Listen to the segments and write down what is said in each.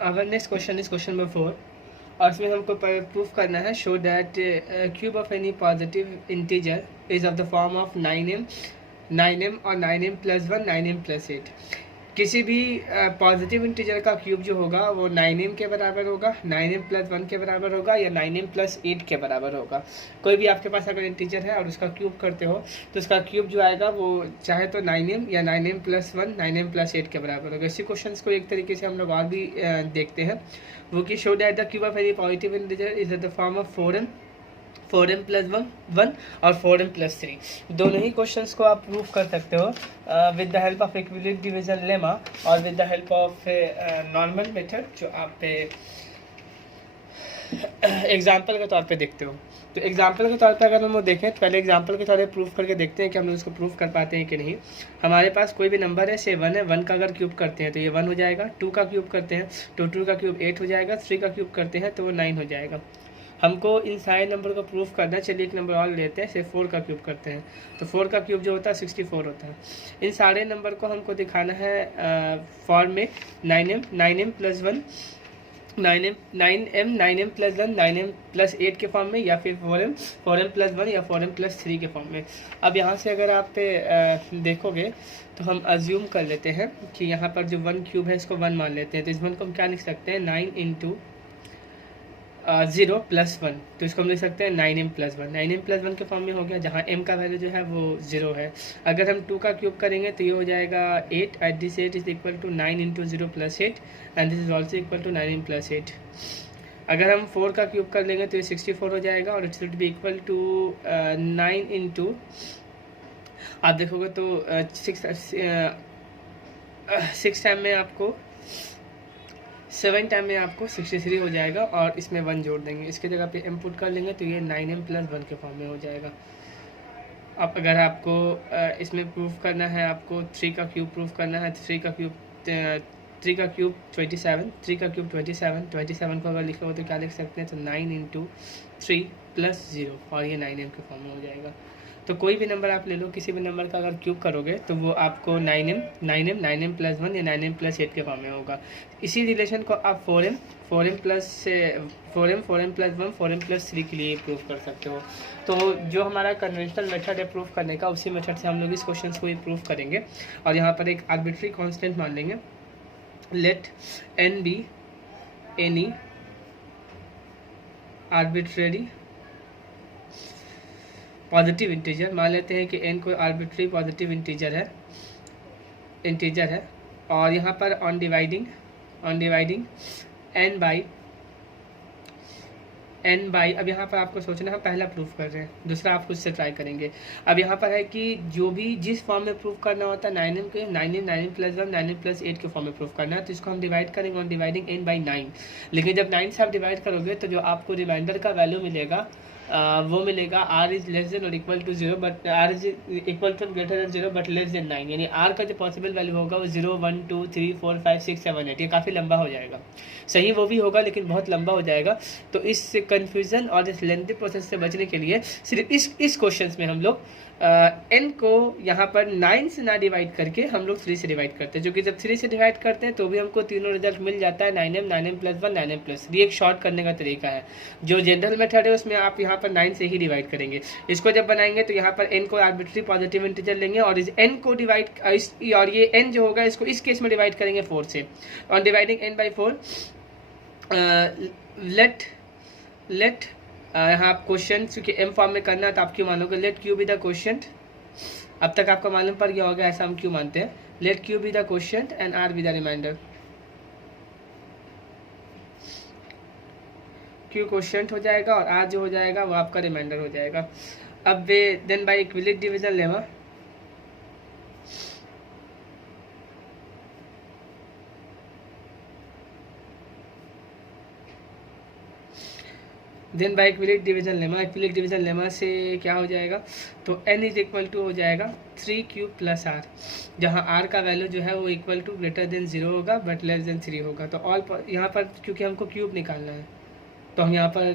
our next question is question number 4 और इसमें हमको प्रूफ करना है show that cube of any positive integer is of the form of 9m और 9m + 1 9m + 8। किसी भी पॉजिटिव इंटीजर का क्यूब जो होगा वो 9m के बराबर होगा, 9m + 1 के बराबर होगा या 9m + 8 के बराबर होगा। कोई भी आपके पास अगर इंटीजर है और उसका क्यूब करते हो तो उसका क्यूब जो आएगा वो चाहे तो 9m या 9m + 1 9m + 8 के बराबर होगा। इसी क्वेश्चन को एक तरीके से हम लोग और भी देखते हैं, वो कि show that the cube of any positive integer is the form of 4m + 1 और 4m + 3। दोनों ही क्वेश्चंस को आप प्रूव कर सकते हो with the help of equilibrium division lemma और with the help of normal method जो आप एग्जाम्पल के तौर पे देखते हो। तो एग्जाम्पल के तौर पे अगर हम वो देखें तो पहले एग्जाम्पल के तौर पे प्रूफ करके देखते हैं कि हम लोग उसको प्रूफ कर पाते हैं कि नहीं। हमारे पास कोई भी नंबर है, से 1 है, 1 का अगर क्यूब करते हैं तो ये 1 हो जाएगा, 2 का क्यूब करते हैं तो 2 का क्यूब 8 हो जाएगा, 3 का क्यूब करते हैं तो वो 9 हो जाएगा। हमको इन सारे नंबर को प्रूफ करना है। चलिए एक नंबर और लेते हैं, से 4 का क्यूब करते हैं तो 4 का क्यूब जो होता है 64 होता है। इन सारे नंबर को हमको दिखाना है फॉर्म में 9m + 1 9m + 1 9m + 8 के फॉर्म में, या फिर 4m + 1 या 4m + 3 के फॉर्म में। अब यहाँ से अगर आप देखोगे तो हम अज्यूम कर लेते हैं कि यहाँ पर जो 1 क्यूब है इसको 1 मान लेते हैं, तो इस 1 को हम क्या लिख सकते हैं 9 × 0 + 1, तो इसको हम लिख सकते हैं 9m + 1। 9m + 1 के फॉर्म में हो गया, जहाँ m का वैल्यू जो है वो 0 है। अगर हम 2 का क्यूब करेंगे तो ये हो जाएगा 8 eight this 8 is equal to 9 × 0 + 8 and this is also equal to 9m + 8। अगर हम 4 का क्यूब कर लेंगे तो ये 64 हो जाएगा और it should be equal to 9 × आप देखोगे तो 6 टाइम में आपको 7 टाइम में आपको 63 हो जाएगा और इसमें 1 जोड़ देंगे, इसके जगह पे इनपुट कर लेंगे तो ये 9m + 1 के फॉर्म में हो जाएगा। अब अगर आपको इसमें प्रूफ करना है, आपको 3 का क्यूब प्रूफ करना है, 3 का क्यूब 27, 3 का क्यूब 27 को अगर लिखा हो तो क्या लिख सकते हैं, तो 9 × 3 + 0 और ये 9m के फॉर्म में हो जाएगा। तो कोई भी नंबर आप ले लो, किसी भी नंबर का अगर क्यूब करोगे तो वो आपको 9m + 1 या 9m + 8 के फॉर्म में होगा। इसी रिलेशन को आप 4m + 1 4m + 3 के लिए प्रूफ कर सकते हो। तो जो हमारा कन्वेंशनल मेथड है प्रूफ करने का, उसी मेथड से हम लोग इस क्वेश्चन को ही प्रूफ करेंगे। और यहाँ पर एक आर्बिट्री कॉन्स्टेंट मान लेंगे, let n be any arbitrary positive integer. मान लेते हैं कि n कोई आर्बिट्री पॉजिटिव इंटीजर है और यहाँ पर ऑन डिवाइडिंग n बाई अब यहाँ पर आपको सोचना है, पहला प्रूफ कर रहे हैं, दूसरा आप खुद से ट्राई करेंगे। अब यहाँ पर है कि जो भी जिस फॉर्म में प्रूफ करना होता है 9m + 1 9m + 8 के फॉर्म में प्रूफ करना है, तो इसको हम डिवाइड करेंगे ऑन डिवाइडिंग n/9। लेकिन जब 9 से आप डिवाइड करोगे तो जो आपको रिमाइंडर का वैल्यू मिलेगा वो मिलेगा r इज लेस देन और equal to 0 but r is equal to greater than 0 but less than 9, यानी r का जो पॉसिबल वैल्यू होगा वो 0 1 2 3 4 5 6 7 8, ये काफ़ी लंबा हो जाएगा। सही वो भी होगा लेकिन बहुत लंबा हो जाएगा। तो इस कन्फ्यूज़न और इस लेंथी प्रोसेस से बचने के लिए सिर्फ इस क्वेश्चन में हम लोग n को यहाँ पर 9 से ना डिवाइड करके हम लोग 3 से डिवाइड करते हैं, जो कि जब 3 से डिवाइड करते हैं तो भी हमको तीनों रिजल्ट मिल जाता है 9m + 1 9m + 3। एक शॉर्ट करने का तरीका है। जो जनरल मेथड है उसमें आप यहाँ पर 9 से ही डिवाइड करेंगे। इसको जब बनाएंगे तो यहाँ पर n को आर्बिट्री पॉजिटिव इंटीजर लेंगे और इस n को डिवाइड और ये n जो होगा इसको इस केस में डिवाइड करेंगे 4 से। ऑन डिवाइडिंग n/4 लेट यहाँ आप क्वेश्चन चूँकि m फॉर्म में करना है तो आप क्यों मानोगे, let q be the question. अब तक आपको मालूम पड़ गया होगा ऐसा हम क्यों मानते हैं। Let q be the question and r be the remainder. q question हो जाएगा और r जो हो जाएगा वो आपका रिमाइंडर हो जाएगा। अब वे then by equilibrium division lemma equilibrium division lemma से क्या हो जाएगा, तो n इज इक्वल टू हो जाएगा 3q + r, जहाँ r का वैल्यू जो है वो इक्वल टू ग्रेटर देन 0 होगा बट लेस देन 3 होगा। तो ऑल यहाँ पर क्योंकि हमको क्यूब निकालना है तो हम यहाँ पर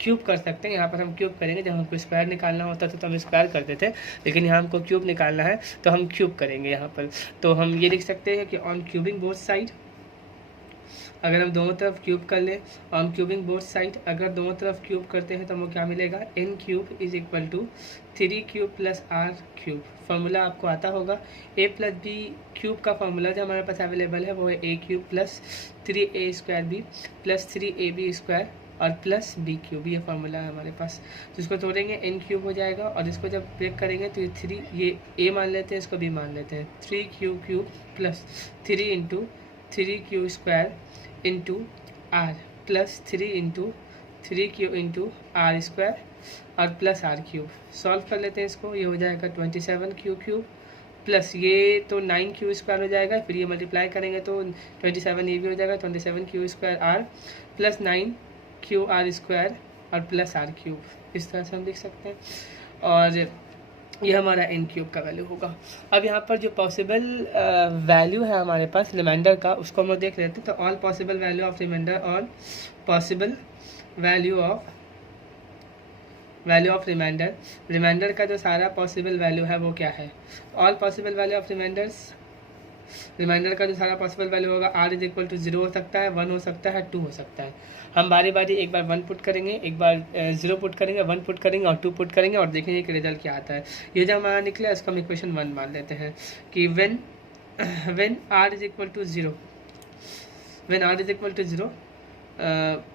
क्यूब कर सकते हैं। यहाँ पर हम क्यूब करेंगे, जब हमको स्क्वायर निकालना होता था तो हम स्क्वायर करते थे, लेकिन यहाँ हमको क्यूब निकालना है तो हम क्यूब करेंगे यहाँ पर। तो हम ये लिख सकते हैं कि ऑन क्यूबिंग बोथ साइड अगर हम दोनों तरफ क्यूब कर लें, ऑन क्यूबिंग बोथ साइड, अगर दोनों तरफ क्यूब करते हैं तो हमको क्या मिलेगा, n cube is equal to 3 cube plus r cube. Formula आपको आता होगा, a प्लस बी क्यूब का फार्मूला जो हमारे पास अवेलेबल है वो है a cube plus 3a square b plus 3ab square और प्लस बी क्यूब, ये फार्मूला है हमारे पास। तो इसको तोड़ेंगे n क्यूब हो जाएगा और इसको जब ब्रेक करेंगे तो ये 3, ये a मान लेते हैं, इसको b मान लेते हैं, 3 cube plus 3 into 3 q square into r plus 3 into 3 q into r square और प्लस आर क्यूब। सॉल्व कर लेते हैं इसको, ये हो जाएगा 27 क्यूब प्लस ये तो 9 क्यू स्क्वायर हो जाएगा, फिर ये मल्टीप्लाई करेंगे तो 27 ये भी हो जाएगा, 27 q square r plus 9 q r square और प्लस आर क्यूब, इस तरह से हम लिख सकते हैं। और ये हमारा n क्यूब का वैल्यू होगा। अब यहाँ पर जो पॉसिबल वैल्यू है हमारे पास रिमाइंडर का, उसको हम देख लेते हैं। तो all possible value of remainder, all possible value of remainder, remainder का जो सारा पॉसिबल वैल्यू है वो क्या है, all possible value of remainder का जो सारा पॉसिबल वैल्यू होगा, r इज इक्वल टू 0 हो सकता है, 1 हो सकता है, 2 हो सकता है। हम बारी बारी एक बार 1 पुट करेंगे, एक बार 0 पुट करेंगे, 1 पुट करेंगे और 2 पुट करेंगे और देखेंगे कि रिजल्ट क्या आता है। ये जो हमारा निकला इसको हम इक्वेशन 1 मान लेते हैं कि when r is equal to 0,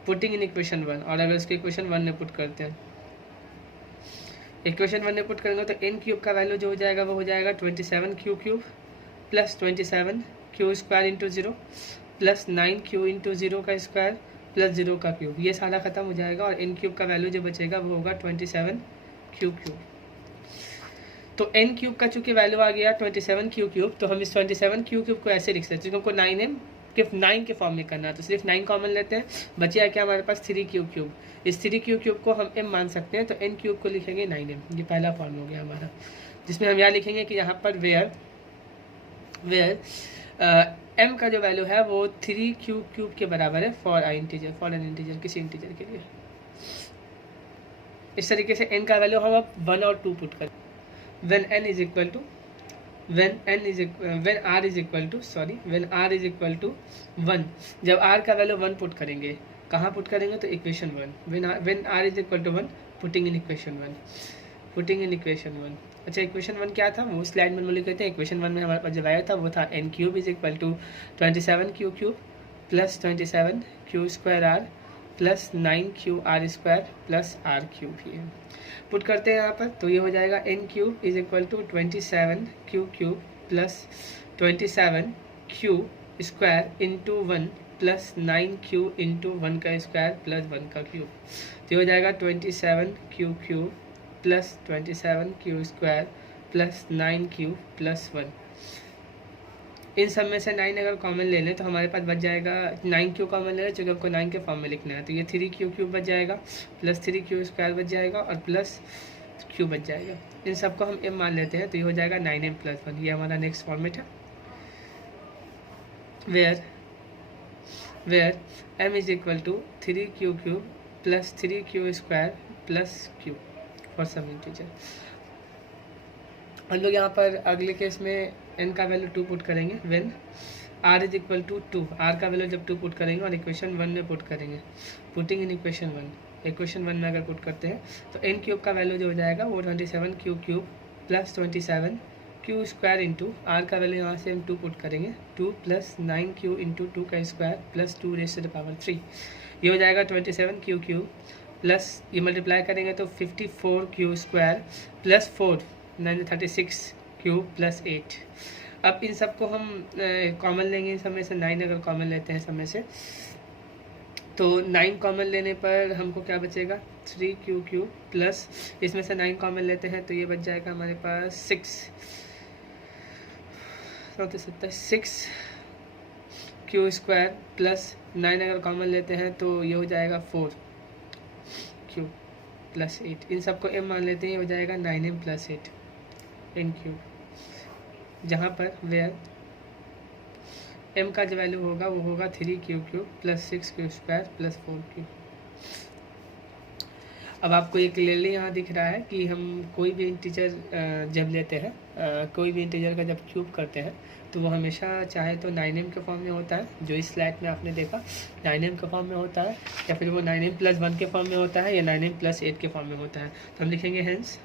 putting in equation 1, और अगर इसको इक्वेशन 1 में पुट करते हैं, इक्वेशन 1 में पुट करेंगे तो n क्यूब का वैल्यू जो हो जाएगा वो हो जाएगा 27 cube plus 27 q square into 0 plus 9 q into 0 का स्क्वायर प्लस 0 का क्यूब, ये सारा खत्म हो जाएगा और n क्यूब का वैल्यू जो बचेगा वो होगा 27 क्यूब। तो n क्यूब का चूंकि वैल्यू आ गया 27 क्यूब, तो हम इस 27 क्यूब को ऐसे लिख सकते हैं, क्योंकि हमको 9 के फॉर्म में करना है, तो सिर्फ 9 कॉमन लेते हैं, बचिया क्या हमारे पास 3 क्यूब। इस 3 क्यूब को हम m मान सकते हैं, तो n क्यूब को लिखेंगे 9m, ये पहला फॉर्म हो गया हमारा, जिसमें हम यहाँ लिखेंगे कि यहाँ पर वेयर m का जो वैल्यू है वो 3 क्यूब के बराबर है फॉर एन इंटीजर, किसी इंटीजर के लिए। इस तरीके से n का वैल्यू हम अब 1 और 2 पुट करें। when r is equal to 1, जब r का वैल्यू 1 पुट करेंगे, कहाँ पुट करेंगे, तो equation 1, when r is equal to 1 putting in equation 1। अच्छा, इक्वेशन 1 क्या था वो स्लाइड में लिख लेते हैं। इक्वेशन 1 में हमारे पास जो आया था वो था n cube is equal to 27 cube plus 27 q square r plus 9 q r square plus r cube, ये पुट करते हैं यहाँ पर, तो ये हो जाएगा n cube is equal to 27 cube plus 27 q square into 1 plus 9 q into 1 का स्क्वायर प्लस 1 का क्यूब, तो हो जाएगा 27 cube plus 27 q square plus 9 Q plus 1। इन सब में से 9 अगर कॉमन ले लें तो हमारे पास बच जाएगा 9 क्यू कॉमन ले लें, चूँकि हमको 9 के फॉर्म में लिखना है, तो ये 3 क्यूब बच जाएगा प्लस 3 क्यू स्क्वायर बच जाएगा और प्लस क्यू बच जाएगा। इन सबको हम m मान लेते हैं, तो ये हो जाएगा 9m प्लस 1, ये हमारा नेक्स्ट फॉर्मेट है, where m is equal to 3 cube plus 3 q square plus q for some integer. हम लोग यहाँ पर अगले केस में n का वैल्यू 2 पुट करेंगे, when r is equal to 2, r का वैल्यू जब 2 पुट करेंगे और इक्वेशन 1 में पुट करेंगे, पुटिंग इन इक्वेशन 1 में अगर पुट करते हैं तो n क्यूब का वैल्यू जो हो जाएगा वो 27 cube plus 27 q square into r का वैल्यू यहाँ से हम 2 पुट करेंगे, 2 प्लस 9 क्यू इंटू 2 का square plus 2 raise to the power 3, ये हो जाएगा 27 क्यूब प्लस ये मल्टीप्लाई करेंगे तो 54 Q square plus 4 36 cube plus 8। अब इन सबको हम कॉमन लेंगे, सब में से 9 अगर कॉमन लेते हैं सब में से, तो 9 कॉमन लेने पर हमको क्या बचेगा 3 क्यूब प्लस इसमें से 9 कॉमन लेते हैं तो ये बच जाएगा हमारे पास 6 क्यू स्क्वायर प्लस 9 अगर कॉमन लेते हैं तो ये हो जाएगा 4 क्यूब प्लस 8। इन सबको m मान लेते हैं, ये हो जाएगा 9m प्लस 8 n क्यूब, जहाँ पर वेयर m का जो वैल्यू होगा वो होगा 3 cube plus 6 Q square plus 4 cube. अब आपको ये क्लियरली यहाँ दिख रहा है कि हम कोई भी इंटीजर जब लेते हैं, कोई भी इंटीजर का जब क्यूब करते हैं तो वो हमेशा चाहे तो 9m के फॉर्म में होता है, जो इस स्लाइड में आपने देखा 9m के फॉर्म में होता है, या फिर वो 9m + 1 के फॉर्म में होता है, या 9m + 8 के फॉर्म में होता है। तो हम लिखेंगे hence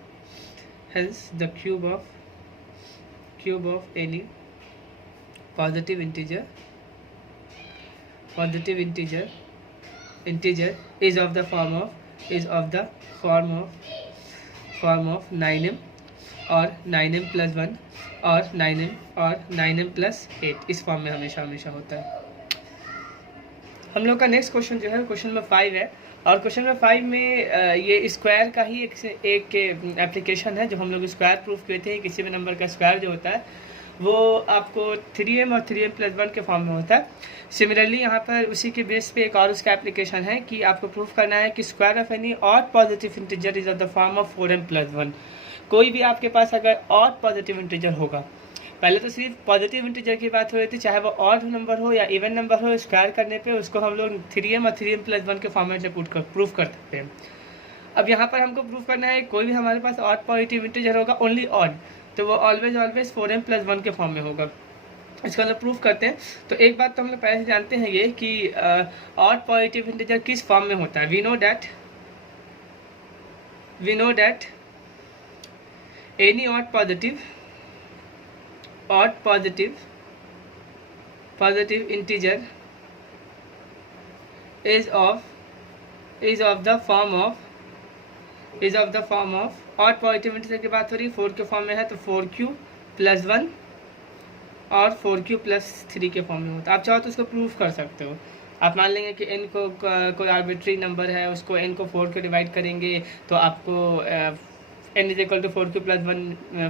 the cube of any positive integer is of the form of 9m और 9m + 1 और 9m + 8, इस फॉर्म में हमेशा होता है। हम लोग का नेक्स्ट क्वेश्चन जो है क्वेश्चन नंबर 5 है, और क्वेश्चन नंबर 5 में ये स्क्वायर का ही एक एप्लीकेशन है। जो हम लोग स्क्वायर प्रूफ किए थे, किसी भी नंबर का स्क्वायर जो होता है वो आपको 3m और 3m + 1 के फॉर्म में होता है। सिमिलरली यहाँ पर उसी के बेस पे एक और उसका एप्लीकेशन है कि आपको प्रूफ करना है कि square of any odd positive integer is of the form of 4m + 1। कोई भी आपके पास अगर ऑड पॉजिटिव इंटीजर होगा, पहले तो सिर्फ पॉजिटिव इंटीजर की बात हो रही थी, चाहे वो ऑड नंबर हो या इवन नंबर हो, स्क्वायर करने पे उसको हम लोग 3m और 3m + 1 के फॉर्मेट से प्रूफ कर सकते हैं। अब यहाँ पर हमको प्रूफ करना है कोई भी हमारे पास ऑड पॉजिटिव इंटीजर होगा, ओनली ऑड, तो वो ऑलवेज 4m + 1 के फॉर्म में होगा। इसको हम लोग प्रूफ करते हैं। तो एक बात तो हम लोग पहले से जानते हैं ये कि ऑड पॉजिटिव इंटीजर किस फॉर्म में होता है। We know that any odd positive integer is of the form of odd positive integer की बात हो रही है, 4 के फॉर्म में है, तो 4q + 1 और 4q + 3 के फॉर्म में होता है। आप चाहो तो उसको प्रूफ कर सकते हो। आप मान लेंगे कि n को कोई आर्बिट्री नंबर है, उसको n को 4 के डिवाइड करेंगे तो आपको n =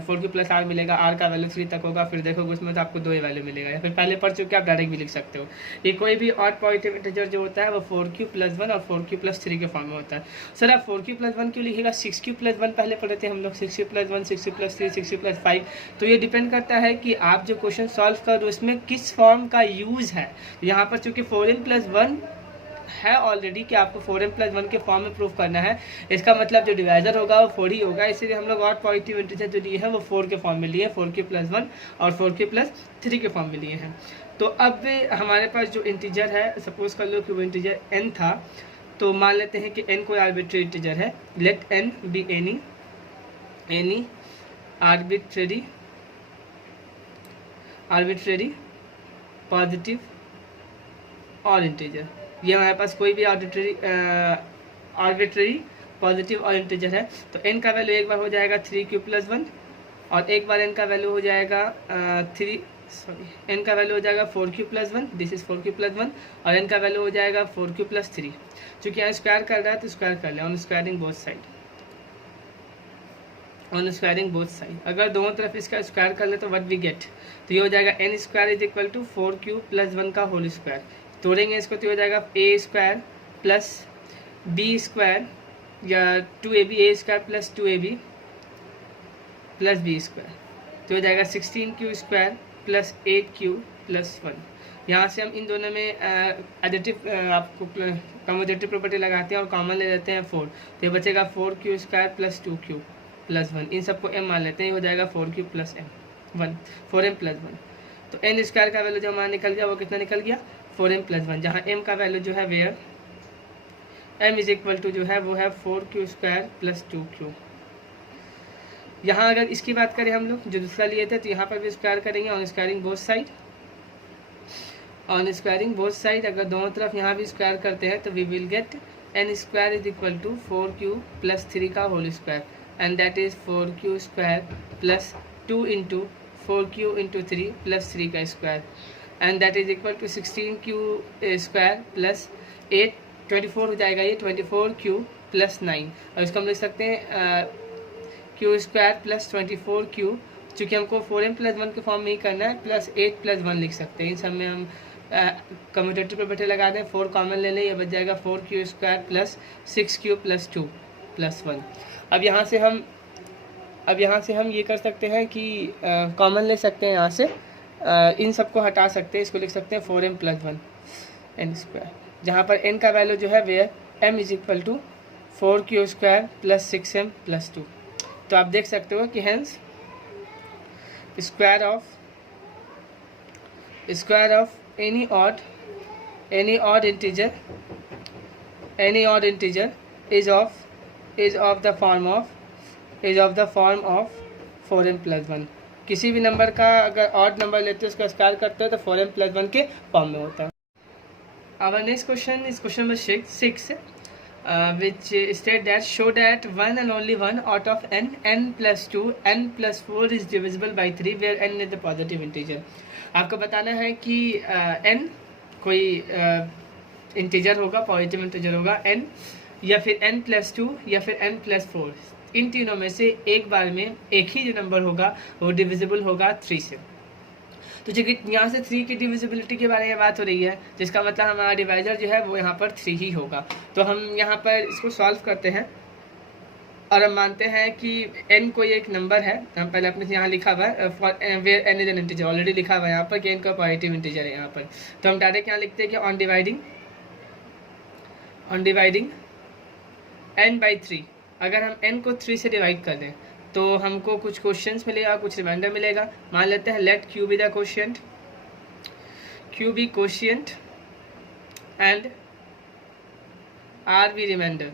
4q + r मिलेगा। r का वैल्यू 3 तक होगा, फिर देखोगे उसमें तो आपको 2 वैल्यू मिलेगा, या फिर पहले पढ़ चुके आप डायरेक्ट भी लिख सकते हो। ये कोई भी ऑड पॉजिटिव इंटीजर जो होता है वो 4q + 1 और 4q + 3 के फॉर्म में होता है। सर आप 4q + 1 क्यों लिखेगा? 6q + 1 पहले पढ़े थे हम लोग, 6q + 1, 6q + 3, 6q + 5। तो ये डिपेंड करता है कि आप जो क्वेश्चन सॉल्व कर रहे हो उसमें किस फॉर्म का यूज़ है। यहाँ पर चूँकि 4m + 1 है ऑलरेडी कि आपको 4m + 1 के फॉर्म में प्रूफ करना है, इसका मतलब जो डिवाइजर होगा वो 4 ही होगा। इसीलिए हम लोग ऑड पॉजिटिव इंटीजर जो लिए हैं वो 4 के फॉर्म में लिए, 4q + 1 और 4q + 3 के फॉर्म में लिए हैं। तो अब हमारे पास जो इंटीजर है, सपोज कर लो कि वो इंटीजर n था, तो मान लेते हैं कि n कोई आर्बिट्री इंटीजर है। Let n be any arbitrary positive और इंटीजर। ये हमारे पास कोई भी आर्बिट्रेरी पॉजिटिव और इंटीजर है। तो n का वैल्यू एक बार हो जाएगा 3q + 1 और एक बार n का वैल्यू हो जाएगा n का वैल्यू हो जाएगा 4q + 1, दिस इज 4q + 1, और n का वैल्यू हो जाएगा 4q + 3। चूँकि यहाँ स्क्वायर कर रहा है तो स्क्वायर कर ले, ऑन स्क्वायरिंग बोथ साइड। अगर दोनों तरफ इसका स्क्वायर कर ले तो व्हाट वी गेट, तो ये हो जाएगा n² = 4q + 1 का होल स्क्वायर। तोड़ेंगे इसको तो हो जाएगा a² + b² या 2ab, a² + 2ab + b², तो हो जाएगा 16q² + 8q + 1। यहाँ से हम इन दोनों में एडिटिव आपको कम्यूटेटिव प्रॉपर्टी लगाते हैं और कॉमन ले लेते हैं 4, तो ये बचेगा 4q² + 2q + 1। इन सबको m मान लेते हैं, ये हो जाएगा 4q + m 1, 4m + 1। तो n² का वैल्यू जो हमारा निकल गया वो कितना निकल गया? 4m + 1, जहाँ m का वैल्यू जो है वेयर m = जो है वो है 4q² + 2q। यहाँ अगर इसकी बात करें हम लोग जो दूसरा लिए थे, तो यहाँ पर भी स्क्वायर करेंगे ऑन स्क्वायरिंग बोथ साइड। अगर दोनों तरफ यहाँ भी स्क्वायर करते हैं तो we will get n² = 4q + 3 का whole square, and that is 4q² + 2 × 4q × 3 + 3 का square, and that is equal to 16q² + 8, 24 हो जाएगा ये, 24q + 9। और इसको हम लिख सकते हैं q² + 24q, चूँकि हमको 4m + 1 के फॉर्म में ही करना है, +8 + 1 लिख सकते हैं। इन सब में हम कम्यूटेटिव प्रॉपर्टी लगा दें, 4 कॉमन ले लें, ये बच जाएगा 4q² + 6q + 2 + 1। अब यहाँ से हम ये कर सकते हैं कि कॉमन ले सकते हैं यहाँ से, इन सबको हटा सकते हैं, इसको लिख सकते हैं 4m + 1 n², जहाँ पर n का वैल्यू जो है where m = 4q² plus 6m plus 2। तो आप देख सकते हो कि hence square of any odd integer is of the form of 4m plus 1। किसी भी नंबर का अगर ऑड नंबर लेते हो उसका स्क्वायर करते हो तो 4m प्लस 1 के फॉर्म में होता है। Our next question is question number 6, which state that show that one and only one out of n plus 2, n plus 4 is divisible by 3 where n is the positive integer। आपको बताना है कि n कोई integer होगा, positive integer होगा n, या फिर n plus 2 या फिर n प्लस 4। इन तीनों में से एक बार में एक ही जो नंबर होगा वो डिविजिबल होगा 3 से। तो चूँकि यहाँ से 3 की डिविजिबिलिटी के बारे में बात हो रही है, जिसका मतलब हमारा डिवाइजर जो है वो यहाँ पर 3 ही होगा। तो हम यहाँ पर इसको सॉल्व करते हैं और हम मानते हैं कि n कोई एक नंबर है। हम पहले अपने यहाँ लिखा हुआ है where n is an integer, already लिखा हुआ है यहाँ पर कि n का पॉजिटिव इंटीजर है यहाँ पर। तो हम डायरेक्ट यहाँ लिखते हैं कि ऑन डिवाइडिंग n बाई 3, अगर हम n को 3 से डिवाइड कर दें तो हमको कुछ क्वेश्चंस मिलेगा, कुछ रिमाइंडर मिलेगा। मान लेते हैं let q be the quotient, and r be remainder.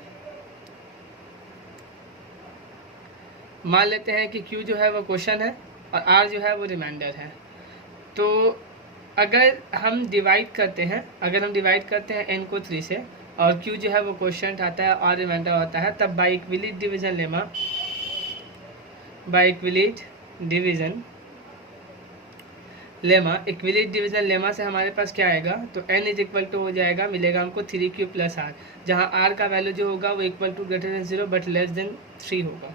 मान लेते हैं कि q जो है वो क्वेश्चन है और r जो है वो रिमाइंडर है। तो अगर हम डिवाइड करते हैं n को 3 से और q जो है वो क्वेश्चन आता है और रिमाइंडर होता है, तब बाई इक्विलिट डिवीजन लेमा से हमारे पास क्या आएगा, तो n इज इक्वल टू हो जाएगा, मिलेगा हमको 3q प्लस r, जहाँ r का वैल्यू जो होगा वो equal to greater than 0 but less than 3 होगा।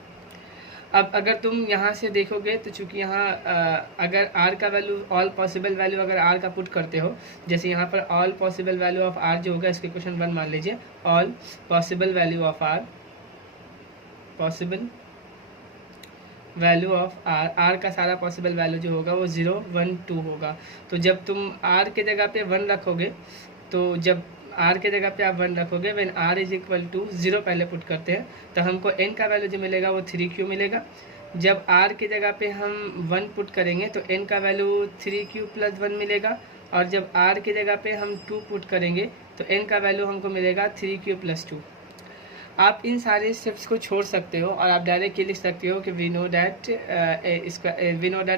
अब अगर तुम यहाँ से देखोगे तो चूँकि यहाँ अगर r का वैल्यू ऑल पॉसिबल वैल्यू अगर r का पुट करते हो, जैसे यहाँ पर all possible value of r जो होगा, इसके क्वेश्चन 1 मान लीजिए, all possible value of r का सारा पॉसिबल वैल्यू जो होगा वो 0 1 2 होगा। तो जब तुम r के जगह पे 1 रखोगे, तो जब r के जगह पे आप 1 रखोगे, when r is equal to 0 पहले पुट करते हैं, तो हमको n का वैल्यू जो मिलेगा वो 3q मिलेगा। जब r के जगह पे हम 1 पुट करेंगे तो n का वैल्यू 3q प्लस 1 मिलेगा, और जब r के जगह पे हम 2 पुट करेंगे तो n का वैल्यू हमको मिलेगा 3q प्लस 2। आप इन सारे स्टेप्स को छोड़ सकते हो और आप डायरेक्ट ये लिख सकते हो कि we know that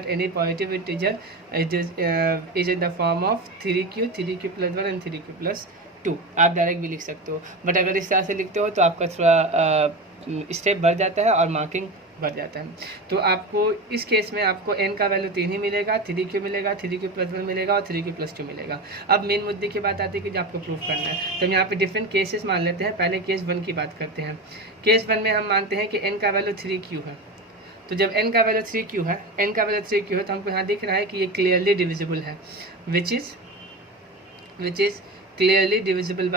any positive integer is in the form of 3q plus 1 and 3q plus 2। आप डायरेक्ट भी लिख सकते हो, बट अगर इस तरह से लिखते हो तो आपका थोड़ा स्टेप बढ़ जाता है और मार्किंग बढ़ जाता है। तो आपको इस केस में आपको n का वैल्यू 3 ही मिलेगा, 3q मिलेगा, 3q प्लस 1 मिलेगा और 3q प्लस 2 मिलेगा। अब मेन मुद्दे की बात आती है कि जो आपको प्रूफ करना है। तो हम यहाँ पे डिफरेंट केसेस मान लेते हैं। पहले केस 1 की बात करते हैं। केस 1 में हम मानते हैं कि n का वैल्यू 3q है। तो जब n का वैल्यू 3q है तो हमको यहाँ दिख रहा है कि ये क्लियरली डिविजिबल है, which is clearly divisible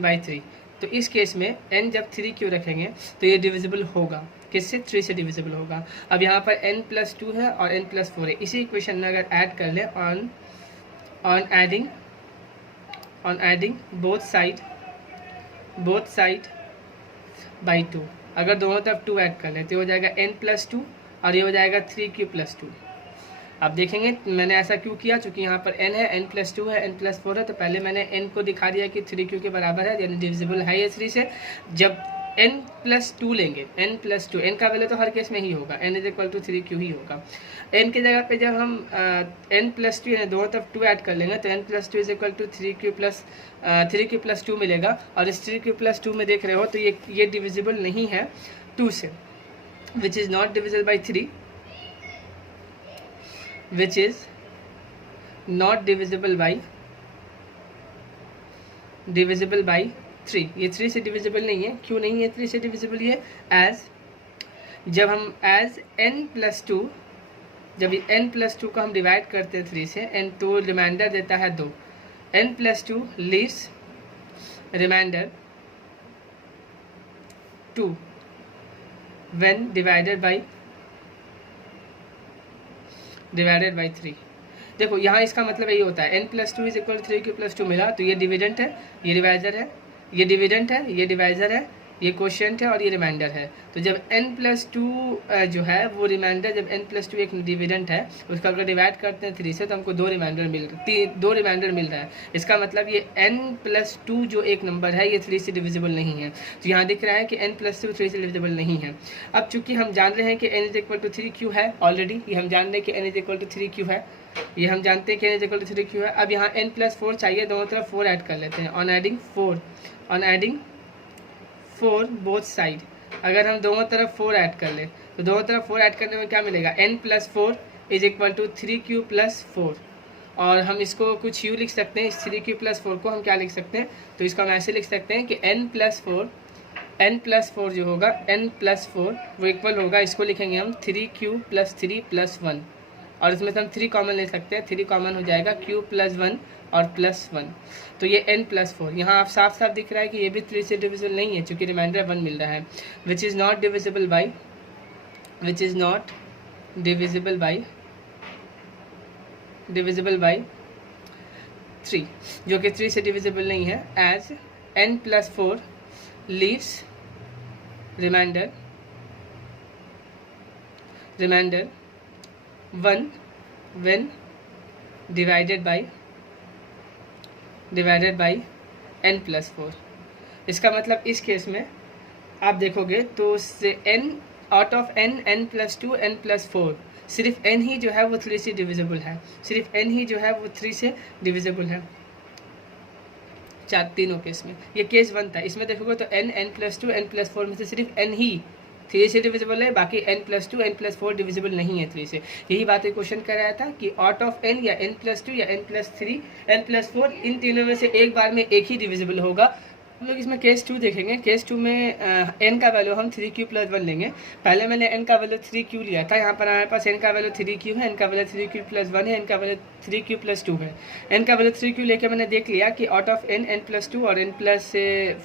by 3। तो इस केस में n जब 3q रखेंगे तो ये डिविजिबल होगा, किससे, 3 से डिविजिबल होगा। अब यहाँ पर n प्लस 2 है और n प्लस 4 है। इसी इक्वेशन में अगर ऐड कर ले on adding both side by 2, अगर दोनों तरफ 2 ऐड कर लें तो हो जाएगा n प्लस 2 और ये हो जाएगा 3q प्लस 2। आप देखेंगे मैंने ऐसा क्यों किया, चूँकि यहाँ पर n है, n प्लस 2 है, n प्लस 4 है, तो पहले मैंने n को दिखा दिया कि 3q के बराबर है, यानी डिविजिबल है ये 3 से। जब n प्लस 2 लेंगे, n प्लस 2, n का वैल्यू तो हर केस में ही होगा, n is equal to 3q ही होगा। n की जगह पे जब हम n प्लस 2 यानी दोनों तरफ 2 ऐड कर लेंगे तो n plus 2 is equal to 3q plus 2 मिलेगा। और इस 3q प्लस 2 में देख रहे हो तो ये डिविजिबल नहीं है 2 से, which is not divisible by 3, which is not divisible by 3। ये 3 से डिविजिबल नहीं है। क्यों नहीं है 3 से डिविजिबल? ये जब हम n प्लस 2, जब n प्लस 2 को हम डिवाइड करते हैं 3 से, n तो रिमाइंडर देता है 2, n plus 2 leaves remainder 2 when divided by 3। देखो यहाँ इसका मतलब यही होता है, n plus two is equal 3q plus 2 मिला, तो ये डिविडेंट है, ये डिवाइजर है, ये डिविडेंट है, ये डिवाइजर है, ये क्वोशिएंट है और ये रिमाइंडर है। तो जब n प्लस टू जो है वो रिमाइंडर, जब n प्लस टू एक डिविडेंट है, उसका अगर डिवाइड करते हैं 3 से तो हमको दो रिमाइंडर मिल रहा है। इसका मतलब ये n प्लस टू जो एक नंबर है ये 3 से डिविजिबल नहीं है। तो यहाँ दिख रहा है कि n प्लस टू 3 से डिविजिबल नहीं है। अब चूंकि हम जान रहे हैं कि n is equal to 3q है, ऑलरेडी ये हम जान रहे हैं कि n is equal to 3q है, ये हम जानते हैं कि n is equal to 3q है। अब यहाँ n प्लस 4 चाहिए, दोनों तरफ 4 ऐड कर लेते हैं। ऑन एडिंग 4 बोथ साइड, अगर हम दोनों तरफ 4 ऐड कर ले तो दोनों तरफ 4 ऐड करने में क्या मिलेगा, n plus 4 is equal to 3q plus 4। और हम इसको कुछ यूँ लिख सकते हैं, इस 3q प्लस 4 को हम क्या लिख सकते हैं, तो इसको हम ऐसे लिख सकते हैं कि n प्लस 4 जो होगा, n प्लस 4 वो इक्वल होगा, इसको लिखेंगे हम 3q प्लस 3 प्लस 1, और इसमें से हम 3 कॉमन ले सकते हैं, 3 कॉमन हो जाएगा, q प्लस 1 और प्लस 1, तो ये n प्लस 4। यहाँ आप साफ साफ दिख रहा है कि ये भी 3 से डिविजिबल नहीं है, क्योंकि रिमाइंडर 1 मिल रहा है। Which is not divisible by 3, जो कि 3 से डिविजिबल नहीं है। As n plus 4 leaves remainder 1 when divided by n plus 4। इसका मतलब इस केस में आप देखोगे तो से n out of n plus 2 n plus 4, सिर्फ n ही जो है वो 3 से डिविजिबल है, सिर्फ n ही जो है वो 3 से डिविजिबल है तीनों केस में। ये केस 1 था, इसमें देखोगे तो n प्लस 2 n प्लस 4 में से सिर्फ n ही 3 से डिविजिबल है, बाकी n plus 2 n plus 4 divisible नहीं है 3 से। यही बात एक क्वेश्चन कर रहा था कि आउट ऑफ n या n प्लस 2 या n प्लस 3 n प्लस 4, इन तीनों में से एक बार में एक ही डिविजिबल होगा। हम लोग इसमें केस 2 देखेंगे। केस 2 में n का वैल्यू हम 3q प्लस 1 लेंगे। पहले मैंने n का वैल्यू 3q लिया था, यहाँ पर हमारे पास n का वैल्यू 3q है, n का वैल्यू 3q प्लस 1 है, n का वैल्यू 3q प्लस 2 है। n का वैल्यू 3q लेके मैंने देख लिया कि आउट ऑफ n प्लस 2 और n प्लस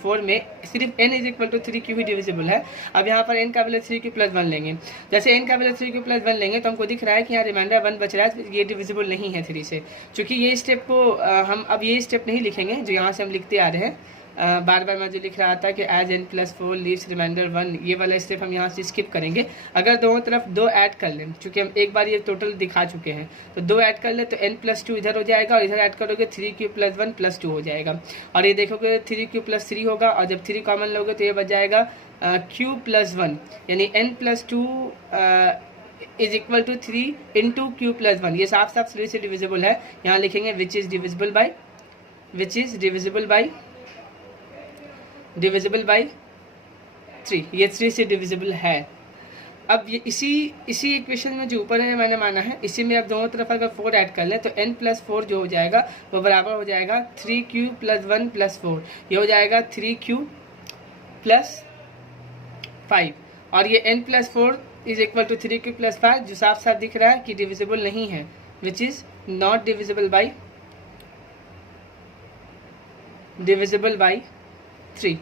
4 में सिर्फ n is equal to 3q ही डिविजिबल है। अब यहाँ पर n का वैल्यू 3q प्लस 1 लेंगे। जैसे n का वैल्यू 3q प्लस 1 लेंगे तो हमको दिख रहा है कि यहाँ रिमाइंडर 1 बच रहा है, ये डिविजिबल नहीं है 3 से। चूँकि ये स्टेप को हम अब ये स्टेप नहीं लिखेंगे जो यहाँ से हम लिखते आ रहे हैं, बार बार मैं जो लिख रहा था कि as n plus 4 leaves remainder 1, ये वाला स्टेप हम यहाँ से स्किप करेंगे। अगर दोनों तरफ 2 ऐड कर लें, चूँकि हम एक बार ये टोटल दिखा चुके हैं, तो 2 ऐड कर ले तो n प्लस 2 इधर हो जाएगा और इधर ऐड करोगे 3q प्लस 1 प्लस 2 हो जाएगा। और ये देखोगे 3q प्लस 3 होगा, और जब 3 कॉमन लोगे तो ये बच जाएगा q प्लस 1, यानी n plus 2 is equal to 3 into q plus 1। ये साफ साफ 3 से डिविजिबल है, यहाँ लिखेंगे विच इज़ डिविजिबल बाई 3, ये 3 से डिविजिबल है। अब ये इसी इक्वेशन में जो ऊपर है मैंने माना है, इसी में अब दोनों तरफ अगर 4 ऐड कर लें तो n प्लस 4 जो हो जाएगा वो बराबर हो जाएगा 3q प्लस 1 प्लस 4, ये हो जाएगा 3q प्लस 5, और ये n plus 4 is equal to 3q plus 5, जो साफ साफ दिख रहा है कि डिविजिबल नहीं है, which is not divisible by 3।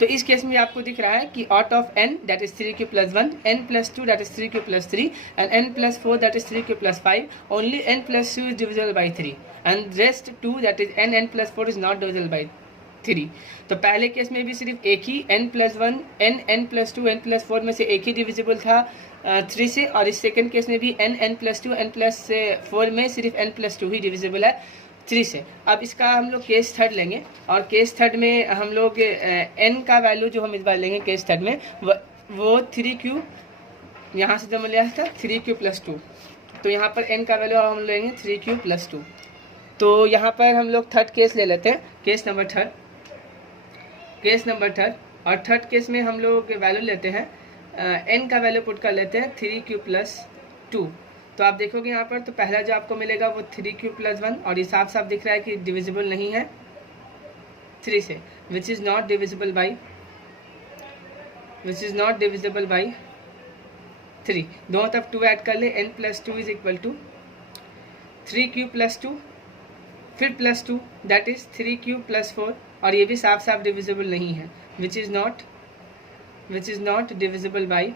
तो इस केस में आपको दिख रहा है कि out of n that is 3q plus 1, n plus 2 that is 3q plus 3 and n plus 4 that is 3q plus 5, only n plus 2 is divisible by 3 and rest 2 that is n plus 4 is not divisible by 3। तो पहले case में भी सिर्फ एक ही n plus 1 n plus 2 n plus 4 में से एक ही divisible था 3 से, और इस सेकेंड केस में भी n प्लस 2 n प्लस 4 में सिर्फ n प्लस 2 ही डिविजिबल है 3 से। अब इसका हम लोग केस थर्ड लेंगे, और केस थर्ड में हम लोग n का वैल्यू जो हम इस बार लेंगे केस थर्ड में वो 3q, यहाँ से जो मैं लिया था 3q प्लस 2, तो यहाँ पर n का वैल्यू हम लेंगे 3q प्लस 2। तो यहाँ पर हम लोग थर्ड केस ले लेते हैं, केस नंबर थर्ड, और थर्ड केस में हम लोग वैल्यू लेते हैं n का वैल्यू पुट कर लेते हैं 3q प्लस 2। तो आप देखोगे यहाँ पर तो पहला जो आपको मिलेगा वो 3q प्लस 1, और ये साफ साफ दिख रहा है कि डिविजिबल नहीं है 3 से, which is not divisible by 3। दोनों तरफ 2 ऐड कर ले, n plus 2 is equal to 3q plus 2 फिर plus 2 that is 3q plus 4, और ये भी साफ साफ डिविजिबल नहीं है, which is not divisible by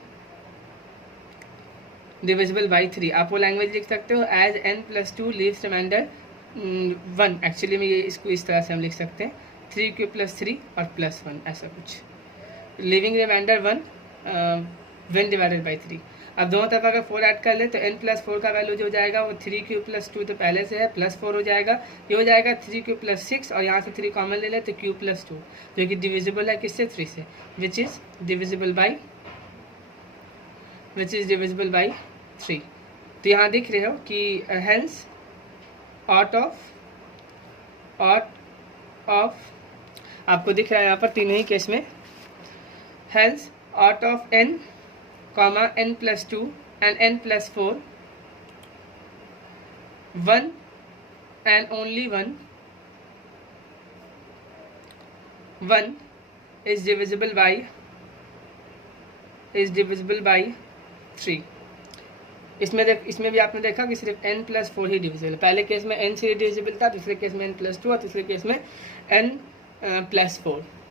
divisible by 3। आप वो लैंग्वेज लिख सकते हो as n + 2 leaves remainder 1। Actually में ये इसको इस तरह से हम लिख सकते हैं 3³ + 3 और +1 ऐसा कुछ, living remainder 1 when divided by 3। अब दोनों तरफ अगर 4 ऐड कर ले तो n + 4 का वैल्यू जो हो जाएगा वो 3³ + 2 तो पहले से है +4 हो जाएगा, ये हो जाएगा 3³ + 6 और यहाँ से 3 कॉमन ले ले तो q + 2 जो कि डिविजिबल है किससे 3 से, विच इज़ डिविजिबल बाई 3। तो यहाँ दिख रहे हो कि हेंस आउट ऑफ आपको दिख रहा है यहाँ पर तीनों ही केस में, hence out of n, n + 2 and n + 4 1 and only 1 is divisible by 3। इसमें भी आपने देखा कि सिर्फ n + 4 ही डिविजिबल है। पहले केस में n से डिविजिबल था, दूसरे केस में n + 2 और तीसरे केस में n + 4।